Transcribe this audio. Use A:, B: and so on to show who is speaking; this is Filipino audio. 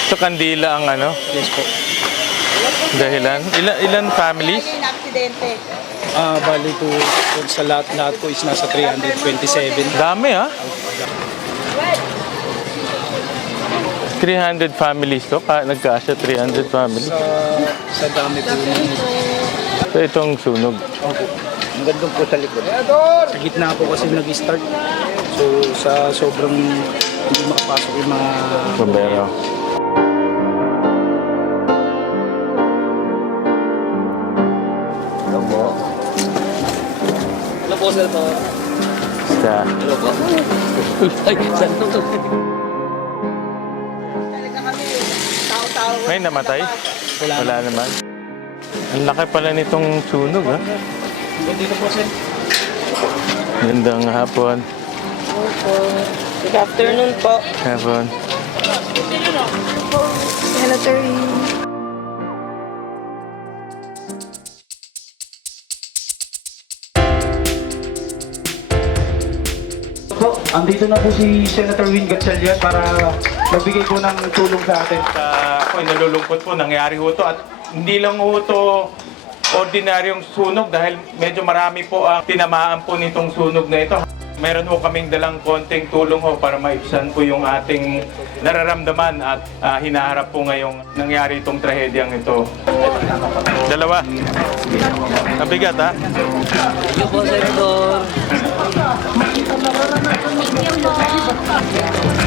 A: Sa Kandila ang ano?
B: Yes po.
A: Dahilan? Ilan families?
C: Aksidente.
B: Bali po sa lahat po is nasa 327.
A: Dami ha? 300 families to? Nagkasya 300 families.
B: Sa dami po ng
A: So itong sunog.
B: ang gandong po sa likod. Sa gitna po kasi nag-start. So sa sobrang hindi makapasok yung mga
A: Bombero.
B: Hello po. Hello po, sir po.
A: Sa...
B: Hello po. Ay, saan to?
C: Talaga kami, tao-tao.
A: May namatay? Wala naman. Ang laki pala nitong sunog ha?
B: Dito po, sir.
A: Gandang hapon.
C: Good afternoon po.
A: Hapon.
C: Hello, sir.
B: Po, andito na po si Senator Win Gatchalian para magbigay po ng tulong sa atin.
A: Ako ay nalulungkot po, nangyari ho to at hindi lang ho to ordinaryong sunog dahil medyo marami po ang tinamaan po nitong sunog na ito. Meron ho kaming dalang konting tulong ho para maibsan po yung ating nararamdaman at hinaharap po ngayong nangyari itong trahedyang ito. Dalawa. Mabigat ha?
B: Thank you po, Senator.